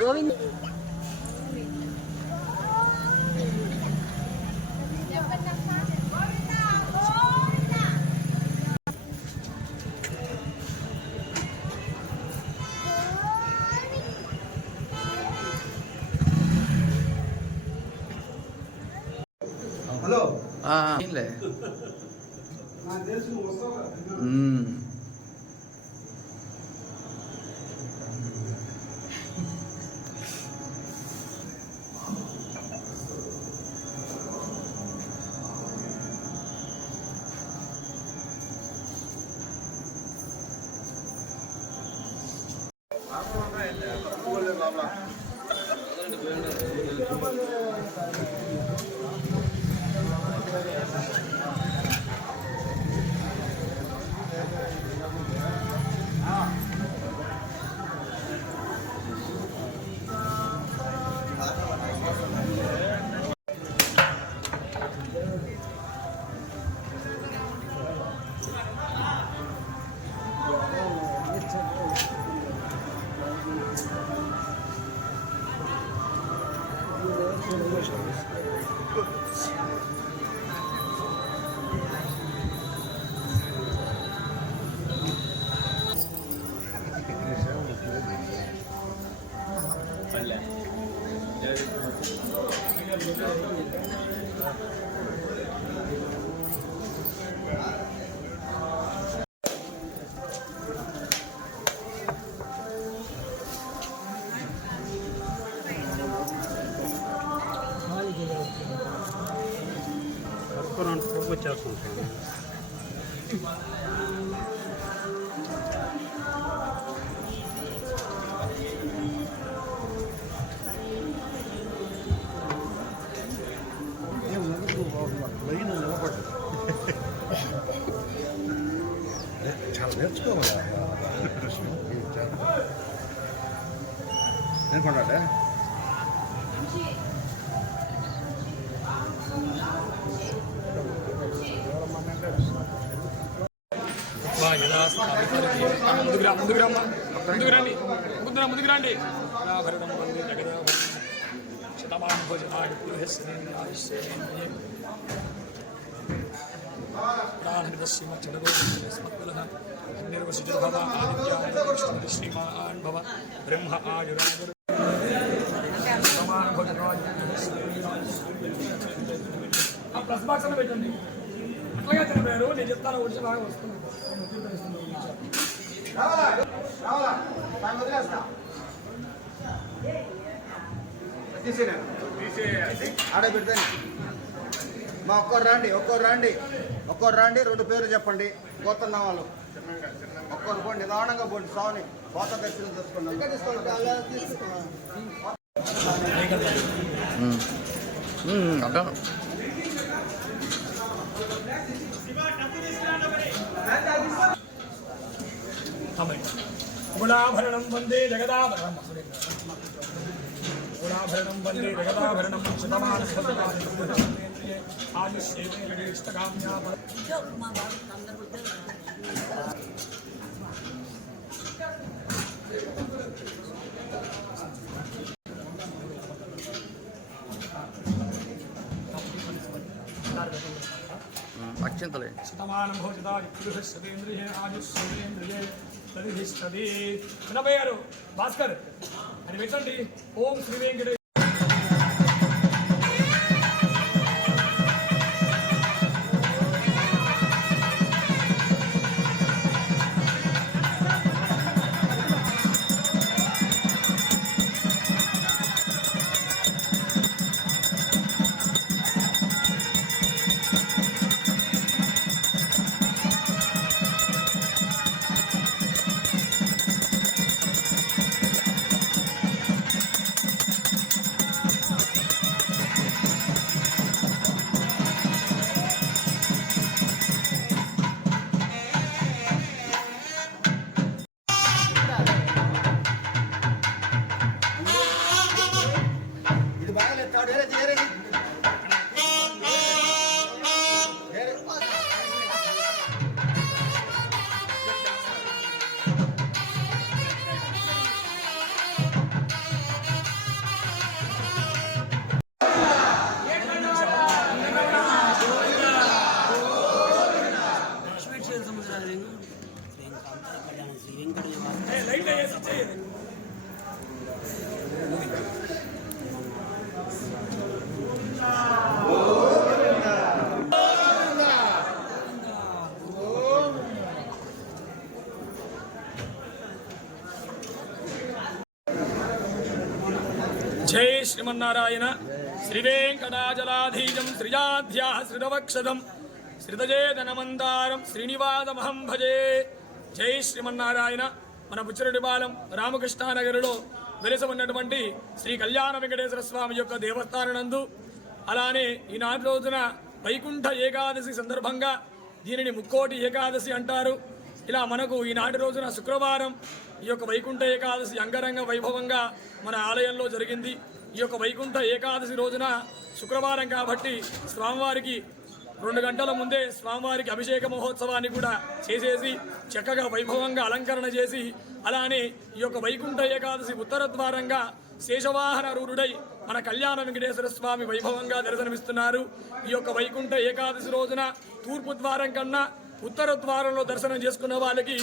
Govind hello ఏంలే నాకు తెలుసు నువ్వు వస్తావా వచ్చేస్తుంది చాలా నేర్చుకోవాలి నేను కొన్నాడే ముందుకు రండి శతమానం భోజనాడు శ్రీమాన్ భవ బ్రహ్మ ఆయురాజు ప్లస్ బాక్స్ అని పెట్టండి. అట్లాగే చనిపోయారు. నేను చెప్తాను వచ్చి బాగా వస్తున్నాను. ఆడ పెడతాను. మా ఒక్కరు రండి 2 పేర్లు చెప్పండి. గోత్రం వాళ్ళు ఒక్కరు పోండి, నిదానంగా పోండి. స్వామిని కోత దర్శనం చేసుకున్నాం. గుణాభరణం వందే జగదాభరణం అక్షంతలే శతమానం భోజదాంద్రియే ఆయుష్యేంద్రియే ప్రతిష్టది. 86 భాస్కర్ అని పెట్టండి. ఓం శ్రీ వెంకటేశ్వర. జై శ్రీమన్నారాయణ. శ్రీవేంకటాచలాధీశం శ్రీజాధ్యా శ్రీరవక్షదం శ్రీతజేదనమందారం శ్రీనివాసమహం భజే. జై శ్రీమన్నారాయణ. మన బుచ్చిరెడ్డిపాలెం రామకృష్ణానగర్లో వెలసి ఉన్నటువంటి శ్రీ కళ్యాణ వెంకటేశ్వర స్వామి యొక్క దేవస్థానం నందు, అలానే ఈనాటి రోజున వైకుంఠ ఏకాదశి సందర్భంగా దీనిని ముక్కోటి ఏకాదశి అంటారు. ఇలా మనకు ఈనాటి రోజున శుక్రవారం ఈ యొక్క వైకుంఠ ఏకాదశి అంగరంగ వైభవంగా మన ఆలయంలో జరిగింది. ఈ యొక్క వైకుంఠ ఏకాదశి రోజున శుక్రవారం కాబట్టి స్వామివారికి 2 గంటల ముందే స్వామివారికి అభిషేక మహోత్సవాన్ని కూడా చేసేసి చక్కగా వైభవంగా అలంకరణ చేసి, అలానే ఈ యొక్క వైకుంఠ ఏకాదశి ఉత్తర ద్వారంగా శేషవాహన రూఢుడై మన కళ్యాణ వెంకటేశ్వర స్వామి వైభవంగా దర్శనమిస్తున్నారు. ఈ యొక్క వైకుంఠ ఏకాదశి రోజున తూర్పు ద్వారం కన్నా ఉత్తర ద్వారంలో దర్శనం చేసుకున్న వాళ్ళకి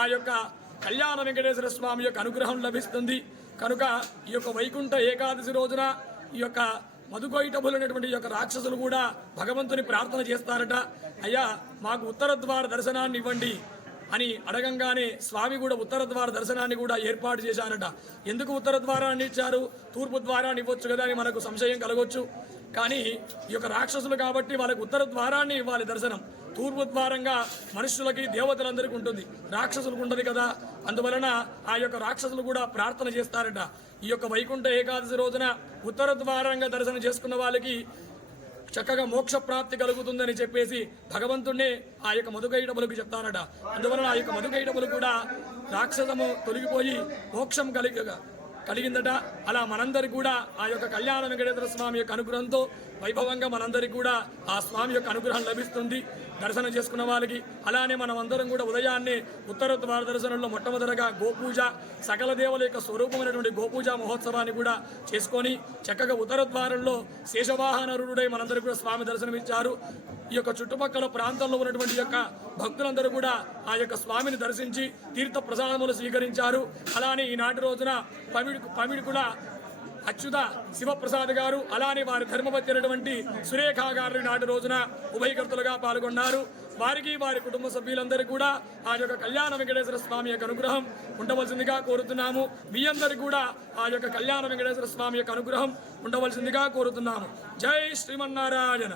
ఆ యొక్క కళ్యాణ వెంకటేశ్వర స్వామి యొక్క అనుగ్రహం లభిస్తుంది. కనుక ఈ యొక్క వైకుంఠ ఏకాదశి రోజున ఈ యొక్క మధుకైటభులైనటువంటి యొక్క రాక్షసులు కూడా భగవంతుని ప్రార్థన చేస్తారట. అయ్యా మాకు ఉత్తర ద్వార దర్శనాన్ని ఇవ్వండి అని అడగంగానే స్వామి కూడా ఉత్తర ద్వార దర్శనాన్ని కూడా ఏర్పాటు చేశారట. ఎందుకు ఉత్తర ద్వారాన్ని ఇచ్చారు, తూర్పు ద్వారాన్ని ఇవ్వచ్చు కదా అని మనకు సంశయం కలగొచ్చు. కానీ ఈ యొక్క రాక్షసులు కాబట్టి వాళ్ళకి ఉత్తర ద్వారాన్ని ఇవ్వాలి దర్శనం. తూర్పు ద్వారంగా మనుషులకి దేవతలందరికీ ఉంటుంది, రాక్షసులకు ఉండదు కదా. అందువలన ఆ యొక్క రాక్షసులు కూడా ప్రార్థన చేస్తారట. ఈ యొక్క వైకుంఠ ఏకాదశి రోజున ఉత్తర ద్వారంగా దర్శనం చేసుకున్న వాళ్ళకి చక్కగా మోక్ష ప్రాప్తి కలుగుతుందని చెప్పేసి భగవంతుణ్ణే ఆ యొక్క మధుకైటములకు చెప్తారట. అందువలన ఆ యొక్క మధుకైటములు కూడా రాక్షసము తొలగిపోయి మోక్షం కలిగిందట. అలా మనందరికి కూడా ఆ యొక్క కళ్యాణ వెంకటేశ్వర స్వామి యొక్క అనుగ్రహంతో వైభవంగా మనందరికీ కూడా ఆ స్వామి యొక్క అనుగ్రహం లభిస్తుంది దర్శనం చేసుకున్న వాళ్ళకి. అలానే మనం అందరం కూడా ఉదయాన్నే ఉత్తర ద్వార దర్శనంలో మొట్టమొదటిగా గోపూజ, సకల దేవుల యొక్క స్వరూపమైనటువంటి గోపూజ మహోత్సవాన్ని కూడా చేసుకొని చక్కగా ఉత్తర ద్వారంలో శేషవాహనరుడై మనందరికీ కూడా స్వామి దర్శనమిచ్చారు. ఈ యొక్క చుట్టుపక్కల ప్రాంతంలో ఉన్నటువంటి యొక్క భక్తులందరూ కూడా ఆ యొక్క స్వామిని దర్శించి తీర్థ ప్రసాదములు స్వీకరించారు. అలానే ఈనాటి రోజున పమిడి కూడా అచ్యుత శివప్రసాద్ గారు, అలానే వారి ధర్మపతి అయినటువంటి సురేఖ గారు నాటి రోజున ఉభయకర్తలుగా పాల్గొన్నారు. వారికి వారి కుటుంబ సభ్యులందరికీ కూడా ఆ యొక్క కళ్యాణ వెంకటేశ్వర స్వామి యొక్క అనుగ్రహం ఉండవలసిందిగా కోరుతున్నాము. మీ అందరికీ కూడా ఆ యొక్క కళ్యాణ వెంకటేశ్వర స్వామి యొక్క అనుగ్రహం ఉండవలసిందిగా కోరుతున్నాము. జై శ్రీమన్నారాయణ.